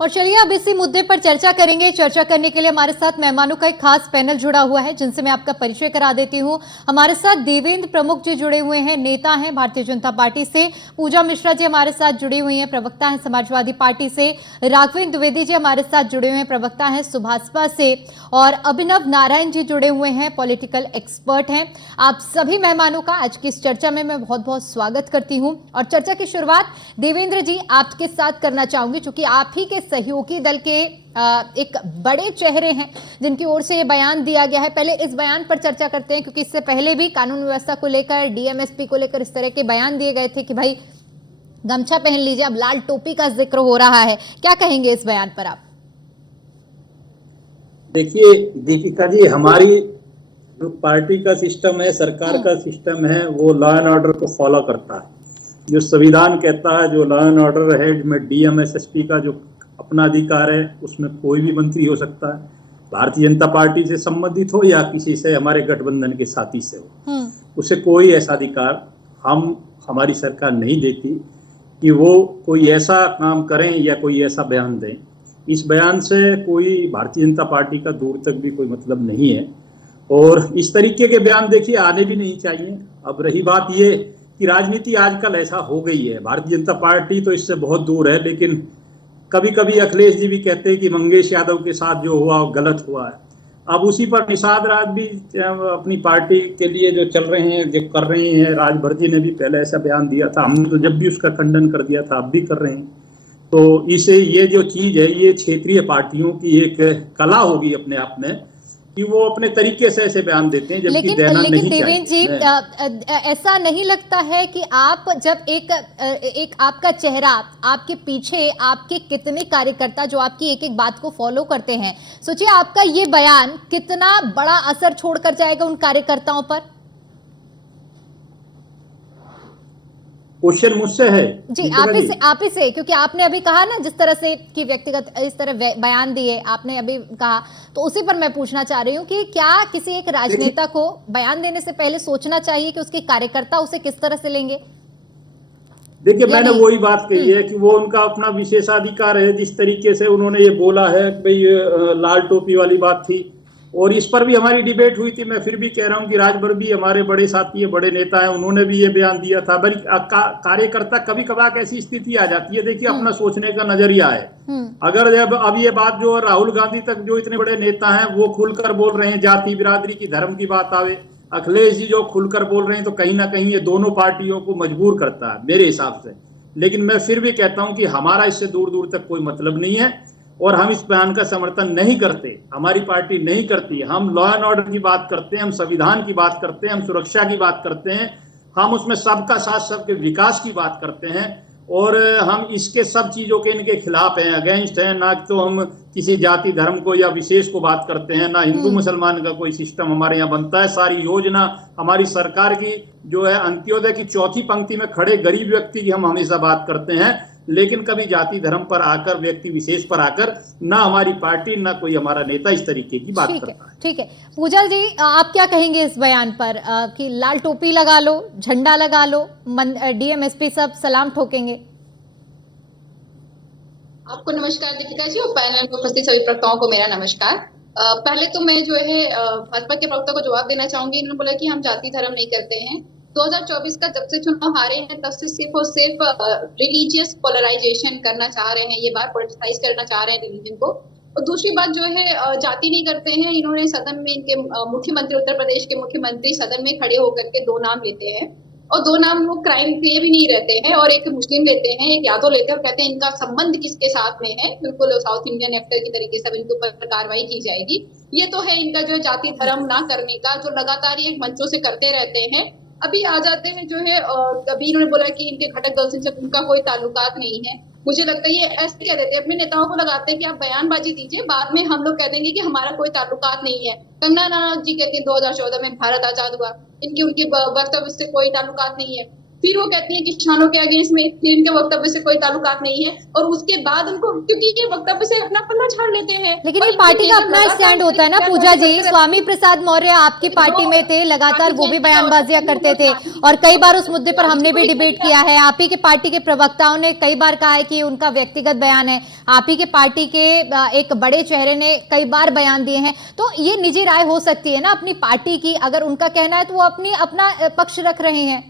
और चलिए अब इसी मुद्दे पर चर्चा करेंगे। चर्चा करने के लिए हमारे साथ मेहमानों का एक खास पैनल जुड़ा हुआ है, जिनसे मैं आपका परिचय करा देती हूं। हमारे साथ देवेंद्र प्रमुख जी जुड़े हुए हैं, नेता हैं भारतीय जनता पार्टी से। पूजा मिश्रा जी हमारे साथ जुड़ी हुई हैं, प्रवक्ता हैं समाजवादी पार्टी से। राघवेंद्र द्विवेदी जी हमारे साथ जुड़े हुए हैं, प्रवक्ता हैं सुभाषपा से। और अभिनव नारायण जी जुड़े हुए हैं, पॉलिटिकल एक्सपर्ट हैं। आप सभी मेहमानों का आज की इस चर्चा में मैं बहुत बहुत स्वागत करती हूं। और चर्चा की शुरुआत देवेंद्र जी आपके साथ करना चाहूंगी, क्योंकि आप ही के सहयोगी दल के एक बड़े चेहरे हैं जिनकी ओर से ये बयान दिया गया है। पहले इस बयान पर चर्चा करते हैं, क्योंकि इससे पहले भी कानून व्यवस्था को लेकर, डीएमएसपी को लेकर इस तरह के बयान दिए गए थे कि भाई गमछा पहन लीजिए। अब लाल टोपी का जिक्र हो रहा है, क्या कहेंगे इस बयान पर आप? देखिए दीपिका जी, हमारी जो पार्टी का सिस्टम है, सरकार का सिस्टम है, वो लॉ एंड ऑर्डर को फॉलो करता है। जो संविधान कहता है, जो लॉ एंड ऑर्डर है, में डीएमएसपी का जो अपना अधिकार है, उसमें कोई भी मंत्री हो सकता है, भारतीय जनता पार्टी से संबंधित हो या किसी से हमारे गठबंधन के साथी से हो। उसे कोई ऐसा अधिकार हमारी सरकार नहीं देती कि वो कोई ऐसा काम करें या कोई ऐसा बयान दें। इस बयान से कोई भारतीय जनता पार्टी का दूर तक भी कोई मतलब नहीं है, और इस तरीके के बयान देखिए आने भी नहीं चाहिए। अब रही बात ये कि राजनीति आजकल ऐसा हो गई है, भारतीय जनता पार्टी तो इससे बहुत दूर है, लेकिन कभी कभी अखिलेश जी भी कहते हैं कि मंगेश यादव के साथ जो हुआ वो गलत हुआ है। अब उसी पर निषाद राज भी अपनी पार्टी के लिए जो चल रहे हैं, जो कर रहे हैं, राजभर जी ने भी पहले ऐसा बयान दिया था, हमने तो जब भी उसका खंडन कर दिया था, अब भी कर रहे हैं। तो इसे ये जो चीज है, ये क्षेत्रीय पार्टियों की एक कला होगी अपने आप में कि वो अपने तरीके से ऐसे बयान देते हैं, जबकि देना नहीं चाहिए। देवेंद्र जी, ऐसा नहीं लगता है कि आप जब एक आपका चेहरा, आपके पीछे आपके कितने कार्यकर्ता जो आपकी एक एक बात को फॉलो करते हैं, सोचिए आपका ये बयान कितना बड़ा असर छोड़कर जाएगा उन कार्यकर्ताओं पर। क्वेश्चन मुझसे है जी, आप ही से, क्योंकि आपने अभी कहा ना जिस तरह से कि व्यक्तिगत इस तरह बयान दिए आपने अभी कहा, तो उसी पर मैं पूछना चाह रही हूँ कि क्या किसी एक राजनेता को बयान देने से पहले सोचना चाहिए कि उसके कार्यकर्ता उसे किस तरह से लेंगे? देखिए, मैंने वही बात कही है कि वो उनका अपना विशेषाधिकार है। जिस तरीके से उन्होंने ये बोला है, भाई लाल टोपी वाली बात थी, और इस पर भी हमारी डिबेट हुई थी। मैं फिर भी कह रहा हूँ कि राजभर भी हमारे बड़े साथी है, बड़े नेता हैं, उन्होंने भी ये बयान दिया था। बल्कि कार्यकर्ता कभी कभार ऐसी स्थिति आ जाती है, देखिए अपना सोचने का नजरिया है। अगर जब अब ये बात जो राहुल गांधी तक जो इतने बड़े नेता हैं वो खुलकर बोल रहे हैं, जाति बिरादरी की धर्म की बात आवे, अखिलेश जी जो खुलकर बोल रहे हैं, तो कहीं ना कहीं ये दोनों पार्टियों को मजबूर करता है मेरे हिसाब से। लेकिन मैं फिर भी कहता हूं कि हमारा इससे दूर दूर तक कोई मतलब नहीं है, और हम इस बयान का समर्थन नहीं करते, हमारी पार्टी नहीं करती। हम लॉ एंड ऑर्डर की बात करते हैं, हम संविधान की बात करते हैं, हम सुरक्षा की बात करते हैं, हम उसमें सबका साथ, सबके विकास की बात करते हैं, और हम इसके सब चीजों के इनके खिलाफ हैं, अगेंस्ट हैं। ना तो हम किसी जाति धर्म को या विशेष को बात करते हैं, ना हिंदू मुसलमान का कोई सिस्टम हमारे यहाँ बनता है। सारी योजना हमारी सरकार की जो है, अंत्योदय की चौथी पंक्ति में खड़े गरीब व्यक्ति की हम हमेशा बात करते हैं, लेकिन कभी जाति धर्म पर आकर, व्यक्ति विशेष पर आकर ना हमारी पार्टी ना कोई हमारा नेता इस तरीके की बात करता है। ठीक है, पूजा जी आप क्या कहेंगे इस बयान पर कि लाल टोपी लगा लो, झंडा लगा लो, डीएमएसपी सब सलाम ठोकेंगे? आपको नमस्कार दीपिका जी, और पैनल में उपस्थित सभी प्रवक्ताओं को मेरा नमस्कार। पहले तो मैं जो है भाजपा के प्रवक्ता को जवाब देना चाहूंगी। इन्होंने बोला कि हम जाति धर्म नहीं करते हैं। 2024 का जब से चुनाव हारे हैं, तब से सिर्फ और सिर्फ रिलीजियस पोलराइजेशन करना चाह रहे हैं, ये बात पोलिटिसाइज करना चाह रहे हैं रिलीजन को। और दूसरी बात जो है, जाति नहीं करते हैं। इन्होंने सदन में, इनके मुख्यमंत्री, उत्तर प्रदेश के मुख्यमंत्री सदन में खड़े होकर के 2 नाम लेते हैं, और 2 नाम वो क्राइम के भी नहीं रहते हैं, और एक मुस्लिम लेते हैं, एक यादव लेते हैं, और कहते हैं इनका संबंध किसके साथ में है, बिल्कुल साउथ इंडियन एक्टर की तरीके से इनके ऊपर कार्रवाई की जाएगी। ये तो है इनका जो जाति धर्म ना करने का, जो लगातार ये मंचों से करते रहते हैं। अभी आ जाते हैं जो है, अभी इन्होंने बोला कि इनके घटक दल से उनका कोई ताल्लुकात नहीं है। मुझे लगता है ये ऐसे कह देते हैं, अपने नेताओं को लगाते हैं कि आप बयानबाजी दीजिए, बाद में हम लोग कह देंगे कि हमारा कोई ताल्लुकात नहीं है। कंगना रनौत जी कहती है 2014 में भारत आजाद हुआ, उनके वक्तव्य से कोई ताल्लुकात नहीं है। फिर वो कहती है किसानों के अगेंस्ट में, फिर इनके वक्तव्य से कोई ताल्लुकात नहीं है, और उसके बाद उनको, क्योंकि ये वक्तव्य से अपना पल्ला झाड़ लेते हैं। लेकिन और ये इनकी पार्टी का नीयत अपना लगातार स्टैंड होता है ना पूजा जी। स्वामी प्रसाद मौर्य आपकी पार्टी में थे, लगातार वो भी बयानबाजियां करते थे और कई बार उस मुद्दे पर हमने भी डिबेट किया है। आप ही के पार्टी के प्रवक्ताओं ने कई बार कहा है कि ये उनका व्यक्तिगत बयान है। आप ही के पार्टी के एक बड़े चेहरे ने कई बार बयान दिए हैं। तो ये निजी राय हो सकती है ना अपनी पार्टी की, अगर उनका कहना है तो वो अपना पक्ष रख रहे हैं।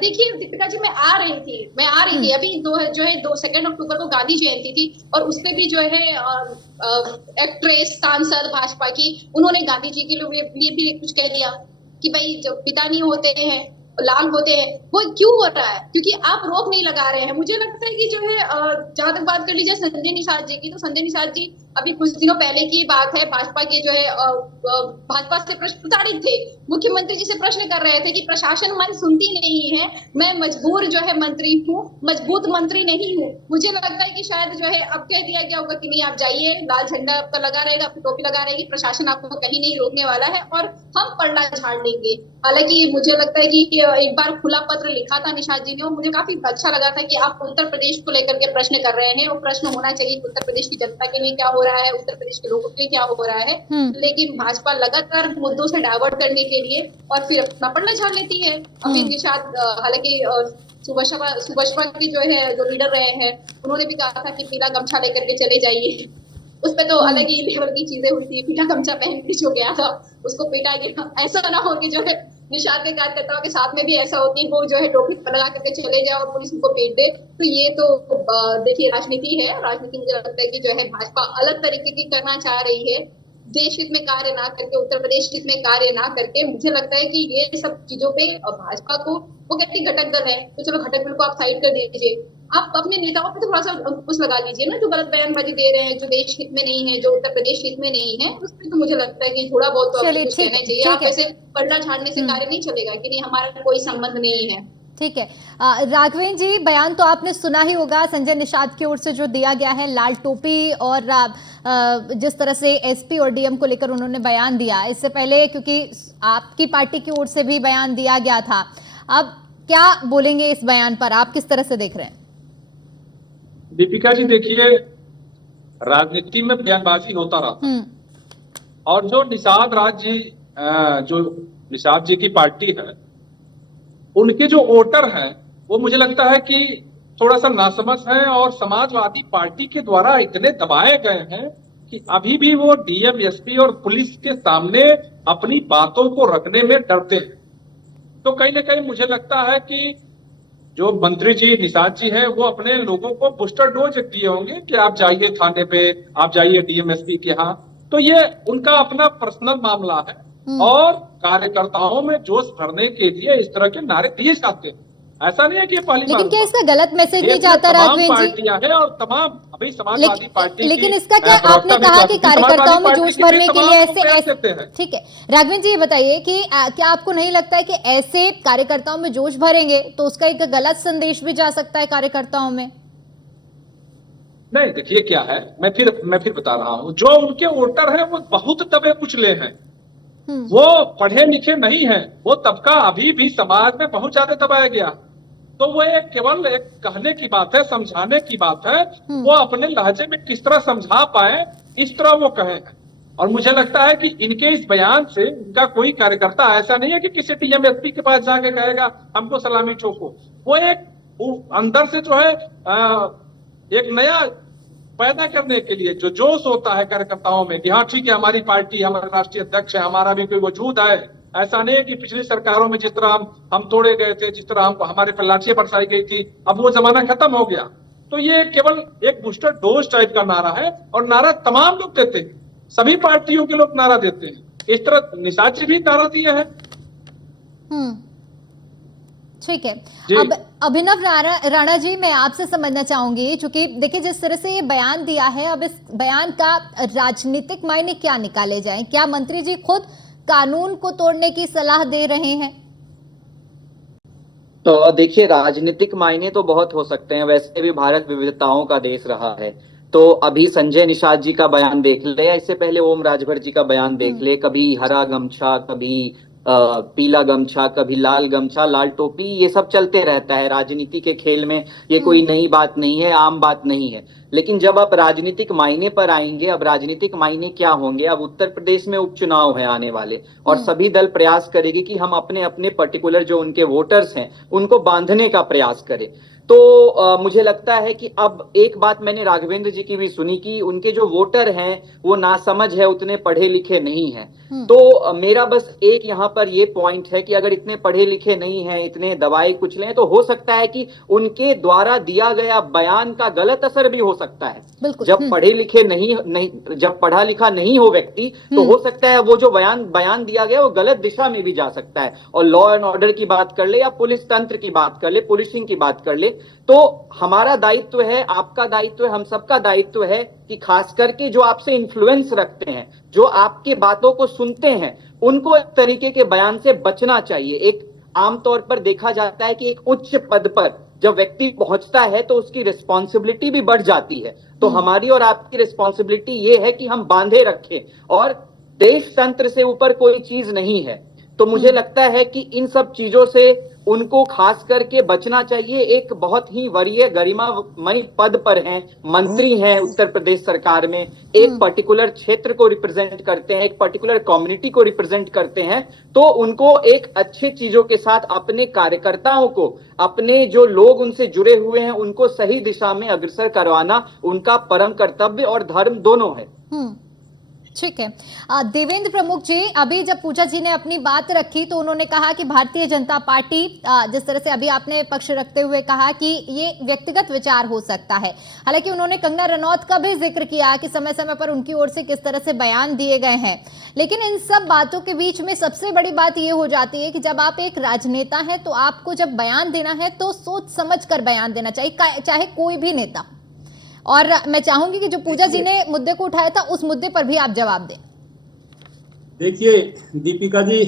देखिए दीपिका जी, मैं आ रही थी अभी 2 अक्टूबर को गांधी जयंती थी, और उससे भी जो है एक्ट्रेस सांसद भाजपा की, उन्होंने गांधी जी के लिए भी कुछ कह दिया कि भाई जब पिता नहीं होते हैं, लाल होते हैं। वो क्यों हो रहा है? क्योंकि आप रोक नहीं लगा रहे हैं। मुझे लगता है कि जो है, जहां तक बात कर लीजिए संजय निषाद जी की, तो संजय निषाद जी अभी कुछ दिनों पहले की बात है, भाजपा के जो है भाजपा से प्रश्न प्रताड़ित थे, मुख्यमंत्री जी से प्रश्न कर रहे थे कि प्रशासन मन सुनती नहीं है, मैं मजबूर जो है मंत्री हूँ, मजबूत मंत्री नहीं हूँ। मुझे लगता है कि शायद जो है अब कह दिया गया होगा कि नहीं आप जाइए, लाल झंडा आपका लगा रहेगा, आपकी टोपी लगा रहेगी, प्रशासन आपको कहीं नहीं रोकने वाला है और हम पलड़ा झाड़ लेंगे। हालांकि मुझे लगता है कि एक बार खुला पत्र लिखा था निषाद जी ने, और मुझे काफी अच्छा लगा था कि आप उत्तर प्रदेश को लेकर के प्रश्न कर रहे हैं, और प्रश्न होना चाहिए उत्तर प्रदेश की जनता के लिए क्या हो रहा है, उत्तर प्रदेश के लोगों के लिए क्या हो रहा है। लेकिन भाजपा लगातार मुद्दों से डाइवर्ट करने के लिए और फिर अपना पलड़ा झाड़ लेती है। अभी निषाद, हालांकि सुभाषपा की जो लीडर रहे हैं, उन्होंने भी कहा था कि पीला गमछा लेकर के चले जाइए। उस पे तो अलग ही लेवल की चीजें हुई थी, पीला गमछा पहन के जो गया था उसको पीटा गया। ऐसा ना हो कि जो है निषाद के कार्यकर्ताओं के साथ में भी ऐसा हो कि वो जो है टोपी लगा करके चले जाए और पुलिस उनको पीट दे। तो ये तो देखिए राजनीति है। राजनीति मुझे लगता है कि जो है भाजपा अलग तरीके की करना चाह रही है, देश हित में कार्य ना करके, उत्तर प्रदेश हित में कार्य ना करके। मुझे लगता है कि ये सब चीजों पे भाजपा को, वो कहती घटक दल है तो चलो घटक दल को आप साइड कर दीजिए, आप अपने नेताओं पे थोड़ा सा अंकुश लगा लीजिए ना, जो गलत बयानबाजी दे रहे हैं, जो देश हित में नहीं है, जो उत्तर प्रदेश हित में नहीं है, उस पर तो मुझे लगता है कि थोड़ा बहुत तो चलिए, कुछ ठीक कहना चाहिए। आप ऐसे पलड़ा झाड़ने से कार्य नहीं चलेगा कि नहीं हमारा कोई संबंध नहीं है। ठीक है। राघवेंद्र जी, बयान तो आपने सुना ही होगा संजय निषाद की ओर से जो दिया गया है, लाल टोपी और जिस तरह से एसपी और डीएम को लेकर उन्होंने बयान दिया। इससे पहले क्योंकि आपकी पार्टी की ओर से भी बयान दिया गया था, अब क्या बोलेंगे इस बयान पर, आप किस तरह से देख रहे हैं? दीपिका जी देखिए, राजनीति में बयानबाजी होता रहता, और जो निषाद जी की पार्टी है, उनके जो वोटर हैं वो मुझे लगता है कि थोड़ा सा नासमझ है, और समाजवादी पार्टी के द्वारा इतने दबाए गए हैं कि अभी भी वो डीएम, एसपी और पुलिस के सामने अपनी बातों को रखने में डरते हैं। तो कहीं ना कहीं मुझे लगता है कि जो मंत्री जी निषाद जी हैं, वो अपने लोगों को बूस्टर डोज दिए होंगे कि आप जाइए थाने पे, आप जाइए डीएम एसपी के यहाँ। तो ये उनका अपना पर्सनल मामला है, और कार्यकर्ताओं में जोश भरने के लिए इस तरह के नारे दिए जाते हैं। ऐसा नहीं है कि पहली बार, लेकिन क्या इसका गलत मैसेज नहीं जाता राघवेंद्र जी? पार्टियां हैं और तमाम अभी समाजवादी पार्टी, लेकिन इसका क्या आपने कहा कि कार्यकर्ताओं में जोश भरने के लिए ऐसे, ठीक है राघवेंद्र जी, ये बताइए कि क्या आपको नहीं लगता है कि ऐसे कार्यकर्ताओं में जोश भरेंगे तो उसका एक गलत संदेश भी जा सकता है कार्यकर्ताओं में? नहीं, देखिए क्या है, मैं फिर बता रहा हूँ, जो उनके वोटर हैं वो बहुत दबे कुचले हैं, वो पढ़े लिखे नहीं हैं, वो तबका अभी भी समाज में बहुत ज्यादा दबाया गया। तो वो केवल एक कहने की बात है, समझाने की बात है, वो अपने लहजे में किस तरह समझा पाए इस तरह वो कहे हैं। और मुझे लगता है कि इनके इस बयान से इनका कोई कार्यकर्ता ऐसा नहीं है कि किसी डीएम एसपी के पास जाके कहेगा हमको सलामी ठोको। वो एक अंदर से जो है एक नया पैदा करने के लिए जो जोश होता है कार्यकर्ताओं में कि हाँ ठीक है, हमारी पार्टी, हमारे राष्ट्रीय अध्यक्ष है, हमारा भी कोई वजूद है। ऐसा नहीं है कि पिछली सरकारों में जिस तरह हम तोड़े गए थे, जिस तरह हमारे पर लाठियां बरसाई गई थी, अब वो जमाना खत्म हो गया। तो ये केवल एक बूस्टर डोज टाइप का नारा है, और नारा तमाम लोग देते हैं, सभी पार्टियों के लोग नारा देते हैं। इस तरह निषाद जी भी नारा दिए हैं। ठीक है। अब अभिनव राणा जी, मैं आपसे समझना चाहूंगी, क्योंकि देखिए जिस तरह से ये बयान दिया है, अब इस बयान का राजनीतिक मायने क्या निकाले जाएं? क्या मंत्री जी खुद कानून को तोड़ने की सलाह दे रहे हैं? तो देखिए, राजनीतिक मायने तो बहुत हो सकते हैं, वैसे भी भारत विविधताओं का देश रहा है। तो अभी संजय निषाद जी का बयान देख ले, या इससे पहले ओम राजभर जी का बयान देख ले, कभी हरा गमछा, कभी पीला गमछा, कभी लाल गमछा, लाल टोपी, ये सब चलते रहता है राजनीति के खेल में। ये कोई नई बात नहीं है, आम बात नहीं है। लेकिन जब आप राजनीतिक मायने पर आएंगे, अब राजनीतिक मायने क्या होंगे? अब उत्तर प्रदेश में उपचुनाव है आने वाले, और सभी दल प्रयास करेगी कि हम अपने अपने पर्टिकुलर जो उनके वोटर्स हैं उनको बांधने का प्रयास करें। तो मुझे लगता है कि अब एक बात मैंने राघवेंद्र जी की भी सुनी कि उनके जो वोटर हैं वो नासमझ है, उतने पढ़े लिखे नहीं हैं। तो मेरा बस एक यहाँ पर ये पॉइंट है कि अगर इतने पढ़े लिखे नहीं हैं, इतने दवाई कुचले हैं, तो हो सकता है कि उनके द्वारा दिया गया बयान का गलत असर भी हो सकता है। जब पढ़े लिखे नहीं जब पढ़ा लिखा नहीं हो व्यक्ति, तो हो सकता है वो जो बयान दिया गया वो गलत दिशा में भी जा सकता है। और लॉ एंड ऑर्डर की बात कर ले या पुलिस तंत्र की बात कर ले, पुलिसिंग की बात कर ले, तो हमारा दायित्व है, आपका दायित्व है, हम सबका दायित्व है कि खास करके जो आपसे इन्फ्लुएंस रखते हैं, जो आपके बातों को सुनते हैं, उनको इस तरीके के बयान से बचना चाहिए। एक आमतौर पर देखा जाता है कि एक उच्च पद पर जब व्यक्ति पहुंचता है तो उसकी रिस्पॉन्सिबिलिटी भी बढ़ जाती है। तो हमारी और आपकी रिस्पॉन्सिबिलिटी ये है कि हम बांधे रखें, और देश तंत्र से ऊपर कोई चीज नहीं है। तो मुझे लगता है कि इन सब चीजों से उनको खास करके बचना चाहिए। एक बहुत ही वरीय गरिमामय पद पर हैं, मंत्री हैं उत्तर प्रदेश सरकार में, एक पर्टिकुलर क्षेत्र को रिप्रेजेंट करते हैं, एक पर्टिकुलर कम्युनिटी को रिप्रेजेंट करते हैं, तो उनको एक अच्छे चीजों के साथ अपने कार्यकर्ताओं को, अपने जो लोग उनसे जुड़े हुए हैं, उनको सही दिशा में अग्रसर करवाना उनका परम कर्तव्य और धर्म दोनों है। ठीक है। देवेंद्र प्रमुख जी, अभी जब पूजा जी ने अपनी बात रखी तो उन्होंने कहा कि भारतीय जनता पार्टी, जिस तरह से अभी आपने पक्ष रखते हुए कहा कि ये व्यक्तिगत विचार हो सकता है, हालांकि उन्होंने कंगना रनौत का भी जिक्र किया कि समय समय पर उनकी ओर से किस तरह से बयान दिए गए हैं। लेकिन इन सब बातों के बीच में सबसे बड़ी बात ये हो जाती है कि जब आप एक राजनेता हैं तो आपको जब बयान देना है तो सोच समझ कर बयान देना चाहिए, चाहे कोई भी नेता। और मैं चाहूंगी कि जो पूजा जी ने मुद्दे को उठाया था उस मुद्दे पर भी आप जवाब दें। देखिए दीपिका जी,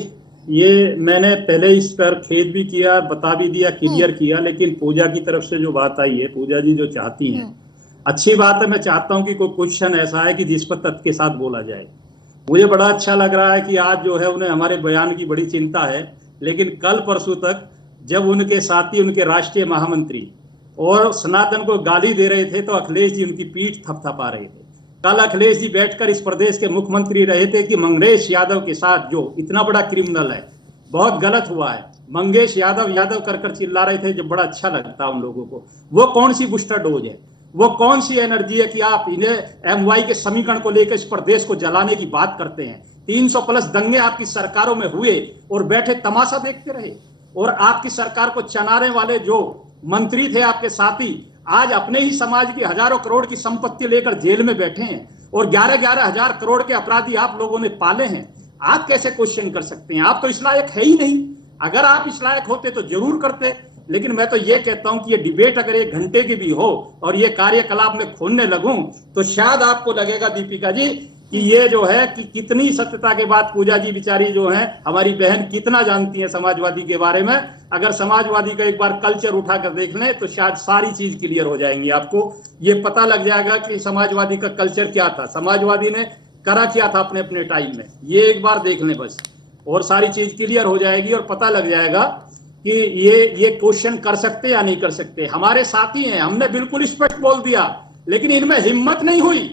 ये मैंने पहले इस पर खेद भी किया, बता भी दिया, क्लियर किया, लेकिन पूजा की तरफ से जो बात आई है, पूजा जी जो चाहती हैं, अच्छी बात है। मैं चाहता हूं कि कोई क्वेश्चन ऐसा है कि जिस पर तथ्य के साथ बोला जाए। मुझे बड़ा अच्छा लग रहा है कि आज जो है उन्हें हमारे बयान की बड़ी चिंता है, लेकिन कल परसों तक जब उनके साथी, उनके राष्ट्रीय महामंत्री और सनातन को गाली दे रहे थे तो अखिलेश जी उनकी पीठ थपथपा रहे थे। कल अखिलेश जी बैठकर इस प्रदेश के मुख्यमंत्री रहे थे कि मंगेश यादव के साथ जो इतना बड़ा क्रिमिनल है, बहुत गलत हुआ है, मंगेश यादव कर चिल्ला रहे थे, जो बड़ा अच्छा लगता उन लोगों को। वो कौन सी बूस्टर डोज है, वो कौन सी एनर्जी है कि आप इन्हें MY के समीकरण को लेकर इस प्रदेश को जलाने की बात करते हैं। 300+ दंगे आपकी सरकारों में हुए और बैठे तमाशा देखते रहे, और आपकी सरकार को चलाने वाले जो मंत्री थे आपके साथी, आज अपने ही समाज की हजारों करोड़ की संपत्ति लेकर जेल में बैठे हैं, और 11-11 हजार करोड़ के अपराधी आप लोगों ने पाले हैं। आप कैसे क्वेश्चन कर सकते हैं? आप तो इस लायक है ही नहीं। अगर आप इस लायक होते तो जरूर करते। लेकिन मैं तो ये कहता हूं कि ये डिबेट अगर 1 घंटे की भी हो और ये कार्यकलाप में खोलने लगूं तो शायद आपको लगेगा दीपिका जी कि ये जो है कि कितनी सत्यता के बाद पूजा जी बेचारी जो है हमारी बहन कितना जानती है समाजवादी के बारे में। अगर समाजवादी का एक बार कल्चर उठाकर देख लें तो शायद सारी चीज क्लियर हो जाएंगी। आपको ये पता लग जाएगा कि समाजवादी का कल्चर क्या था, समाजवादी ने करा क्या था अपने अपने टाइम में। ये एक बार देख लें बस, और सारी चीज क्लियर हो जाएगी और पता लग जाएगा कि ये क्वेश्चन कर सकते या नहीं कर सकते। हमारे साथी हैं, हमने बिल्कुल स्पष्ट बोल दिया, लेकिन इनमें हिम्मत नहीं हुई।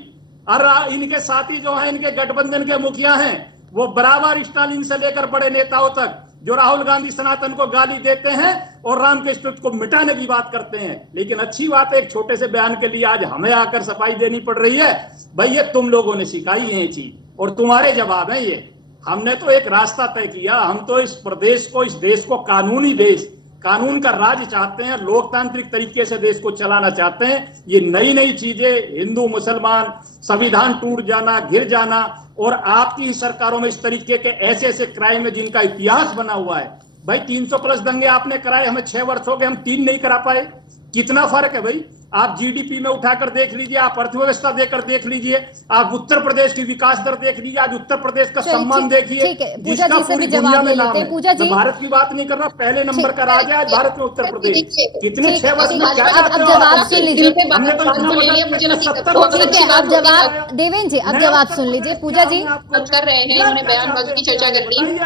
और इनके साथी जो हैं, इनके गठबंधन के मुखिया हैं, वो बराबर स्टालिन से लेकर बड़े नेताओं तक जो राहुल गांधी सनातन को गाली देते हैं और रामकृष्ण को मिटाने की बात करते हैं। लेकिन अच्छी बात है, एक छोटे से बयान के लिए आज हमें आकर सफाई देनी पड़ रही है। भाई ये तुम लोगों ने सिखाई है ये चीज, और तुम्हारे जवाब है ये। हमने तो एक रास्ता तय किया, हम तो इस प्रदेश को, इस देश को कानूनी देश, कानून का राज चाहते हैं, लोकतांत्रिक तरीके से देश को चलाना चाहते हैं। ये नई नई चीजें, हिंदू मुसलमान, संविधान टूट जाना, गिर जाना, और आपकी सरकारों में इस तरीके के ऐसे ऐसे क्राइम है जिनका इतिहास बना हुआ है। भाई 300+ दंगे आपने कराए, हमें 6 वर्ष हो गए, हम 3 नहीं करा पाए। कितना फर्क है भाई। आप GDP में उठाकर देख लीजिए, आप अर्थव्यवस्था देकर देख लीजिए, आप उत्तर प्रदेश की विकास दर देख लीजिए, आज उत्तर प्रदेश का सम्मान देखिए, जिसका पूरी दुनिया में नाम है। मैं भारत की बात नहीं कर रहा, पहले नंबर का राज्य है भारत में उत्तर प्रदेश। कितने 6 वर्ष में क्या जवाब सुन लीजिए। हमने तो अब जवाब देवेंद्र जी, अब जवाब सुन लीजिए। पूजा जी कर रहे हैं, इन्होंने बयानबाजी की चर्चा कर ली।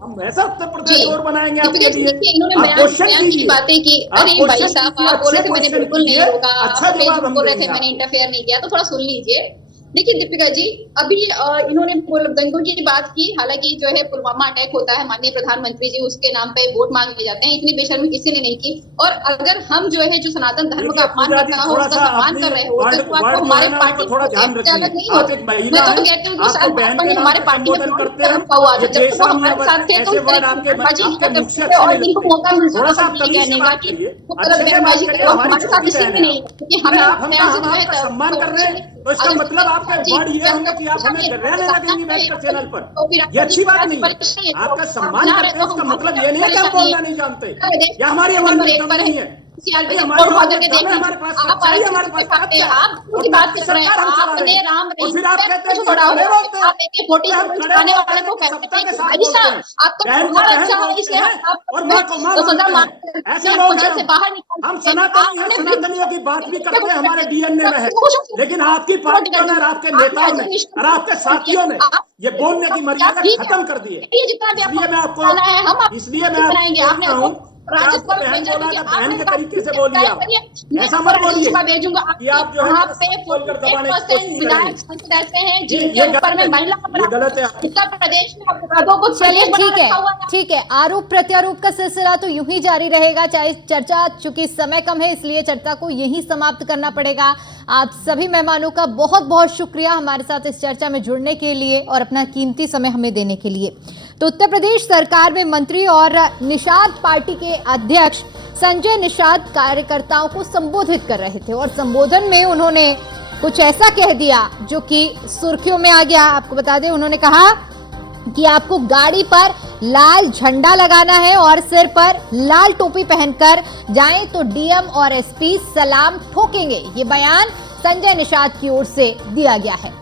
हम ऐसा उत्तर प्रदेश जी। और बनाएंगे आपके देखिए, लिए। इन्होंने आप बयान क्वेश्चन बयान की कीजिए, बातें की, आप अरे भाई क्वेश्चन साहब कीजिए, आप बोल रहे अच्छे थे मैंने क्वेश्चन बिल्कुल नहीं कीजिए, रोका, अच्छा आप जवाब हम बोल रहे थे देंगे मैंने आपको। इंटरफेयर नहीं किया, तो थोड़ा सुन लीजिए। देखिए दीपिका जी, अभी इन्होंने दंगों की बात की, हालांकि जो है पुलवामा अटैक होता है, माननीय प्रधानमंत्री जी उसके नाम पे वोट मांगे जाते हैं, इतनी बेशर्मी किसी ने नहीं की। और अगर हम जो है जो सनातन धर्म का देखिए अपमान पूजा जी, करता हो थोड़ा उसका सा सम्मान अपनी कर रहे होते वर्ड तो आप वर्ड तो जो हमारे है ना पार्टी उनको थोड़ा ध्यान से रखिए। अलग नहीं आप होते। एक महिला मैं तो हैं, कहती हूँ कि आपको शायद बहन भाजपा के ने नाम हमारे से पार्टी में संबोधन प्रॉब्लम करते हैं हम। रखा हुआ ये था, जब वो बेशर्म या हमारे साथ थे तो ऐसे उस वर्ड तरह की बयानबाजी आपके किया मुख से करते थे अच्छे और नहीं जिनको लगते। मौका मिलता थोड़ा था सा आप बस यही तमीज से कहने का बात कि करिए, वो गलत अच्छे से बात बयानबाजी करिए, करे और हमारी हमारे साथ छोटी इसलिए बहन भी है नहीं आप। है क्योंकि अरे हमें आप उस हम बयान से जो है आपका सम्मान कर रहे हैं, तो इसका अगर मतलब आपके वर्ड ये होंगे कि आप हमें रहने लगेंगी बैठकर चैनल पर। तो फिर ये अच्छी बात नहीं है। परेशानी है। आपका आप सम्मान जा रहे करते हैं, तो इसका हम मतलब ये नहीं है कि हम परेशानी बोलना है। नहीं जानते प्रदेश या हमारी आवाज नंबर में एक दम पर नहीं है। सीआरपी भाई की हमारी रिपोर्ट आवाज खोल में करके दम देख है, लीजिए। हमारे पास आप सच्चाई है, आरक्षण हमारे के पास खाते तथ्य हैं, है। आप और की बात आपकी कर रहे हैं, सरकार हम चला रहे आपने हैं, राम और रहीम फिर आप कहते हैं कि छोड़ा हम खड़े हुआ है, बोलते हैं। आप AK-47 हम खड़े चलाने बोलते वाले हैं को कि कहते सत्ता हैं के कि साथ भाई बोलते हैं। साहब आपका बहन को व्यवहार बहन अच्छा है बोलते इसलिए हैं हम और आपको माँ को माँ तो सजा मानते हैं। मांगते हैं, ऐसे आपको लोग हैं जेल से बाहर निकाल हम देते हैं। सनातनी हैं, आपने सनातनियों की बात भी करते हैं, हमारे डीएनए में है। लेकिन आपकी वोट पार्टियों कर ने और दिया, आपके आपने नेताओं ने अजय और आपके मिश्रा को साथियों ने आप ये बोलने की मर्यादा ठीक है, खत्म कर दी है। ये जितना भी इसलिए मैं आपको बताना है हम आपको इसलिए मैं आपको बनाएंगे। बोल आपने रहा उसको हूँ कि आपको राज्यसभा में बहन भेजा बोला क्योंकि था, बहन आपने के कहा तरीके से कि बोलिए तय आप। करिए, मैं ऐसा आपको मत बोलिए राज्यसभा भेजूंगा। कि आपके आप जो है वहां मेरा पे सब बोलकर दबाने की 48% कोशिश विधायक करेंगे। सांसद ऐसे हैं ये जिनके ऊपर गलत में है, महिला ये अपराध, गलत है आपकी। उत्तर प्रदेश में अपराधों को चलिए प्रदेश बना ठीक रखा हुआ है, ठीक है। आरोप प्रत्यारोप का सिलसिला तो यूं ही जारी रहेगा, चाहे चर्चा, चूंकि समय कम है इसलिए चर्चा को यहीं समाप्त करना पड़ेगा। आप सभी मेहमानों का बहुत बहुत शुक्रिया हमारे साथ इस चर्चा में जुड़ने के लिए और अपना कीमती समय हमें देने के लिए। तो उत्तर प्रदेश सरकार में मंत्री और निषाद पार्टी के अध्यक्ष संजय निषाद कार्यकर्ताओं को संबोधित कर रहे थे और संबोधन में उन्होंने कुछ ऐसा कह दिया जो कि सुर्खियों में आ गया। आपको बता दें, उन्होंने कहा कि आपको गाड़ी पर लाल झंडा लगाना है और सिर पर लाल टोपी पहनकर जाएं तो डीएम और एसपी सलाम ठोकेंगे। ये बयान संजय निषाद की ओर से दिया गया है।